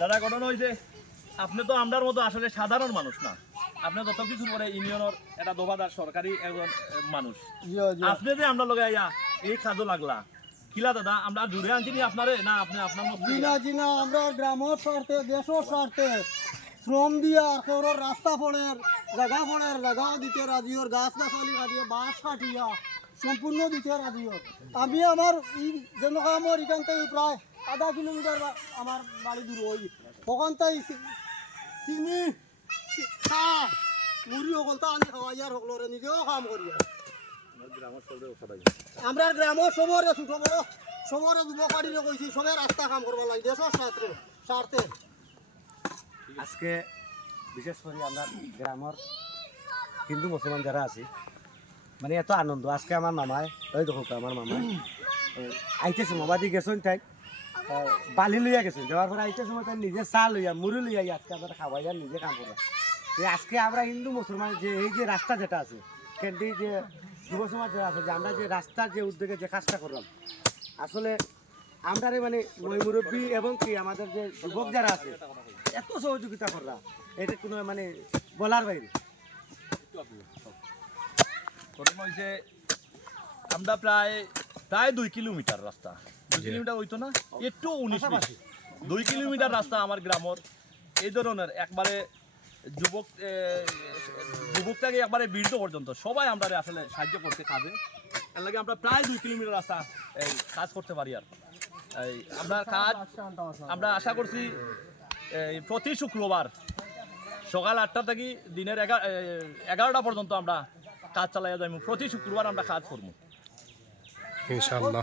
দাদা ঘটনা হয়েছে আপনি তো আমরার মতো আসলে সাধারণ মানুষ না। আপনি যত কিছু পরে ইউনিয়নের একটা দোবাদার সরকারি একজন মানুষ। আপনি যে আমরা লগে আইয়া এই কাজও লাগলা। কিলা দাদা আমরা জুড়ে আনছি নি আপনারে না আপনি আপনার জিনা জিনা আমরা গ্রামের স্বার্থে দেশের স্বার্থে শ্রম দিয়া কেউর রাস্তা ফোড়ের জায়গা ফোড়ের জায়গাও দিতে রাজিওর গাছ গাছালি কাটিয়ে বাঁশ কাটিয়া সম্পূর্ণ দিতে রাজিওর আমি আমার ই যেনেকা আমার এখান থেকে প্রায় আধা কিলোমিটার আমার বাড়ি দূর ওই ওখান চি- চিনি চি- চাহ মুড়ি সকল তা আনি খাওয়াই আর সকলরে নিজেও কাম করি। আমরা গ্রামের সমরে ছোট বড় সমরে যুবকারীরে কইছি সবে রাস্তা কাম করবার লাগে দেশের স্বার্থে স্বার্থে আজকে বিশেষ করে আমরা গ্রামের হিন্দু মুসলমান যারা আছি মানে এত আনন্দ। আজকে আমার মামায় ওই দেখো আমার মামায় আইতেছে মামাদি গেছেন তাই। আহ, বালি লইয়া গেছে। যাওয়ার পরে আইতে সময় তার নিজে চা লইয়া, মুড়ি লইয়া আজকে আমরা খাওয়াই আর নিজে কাম করা আজকে আমরা হিন্দু মুসলমান যে এই যে রাস্তা যেটা আছে কেন্দ্রে যে যুব সমাজ যেটা আছে, যে আমরা যে রাস্তার যে উদ্যোগে যে কাজটা করলাম, আসলে আমরা মানে ওই মুরব্বী এবং কি আমাদের যে যুবক যারা আছে, এত সহযোগিতা করলাম। এটা কোনো মানে বলার বাইরে। আমরা প্রায় প্রায় দুই কিলোমিটার রাস্তা। কিলোমিটার হইতো না একটু উনিশ বিশ। দুই কিলোমিটার রাস্তা আমার গ্রামের। এই ধরনের একবারে যুবক যুবক থেকে একবারে বীর্য পর্যন্ত। সবাই আমরা আসলে সাহায্য করতে কাজে। এর লাগে আমরা প্রায় দুই কিলোমিটার রাস্তা এই কাজ করতে পারি আর। এই আমরা কাজ আমরা আশা করছি এই প্রতি শুক্রবার সকাল আটটা থেকে দিনের এগা- এ, এগারোটা পর্যন্ত আমরা কাজ চালাই যাব প্রতি শুক্রবার আমরা কাজ করব ইনশাআল্লাহ।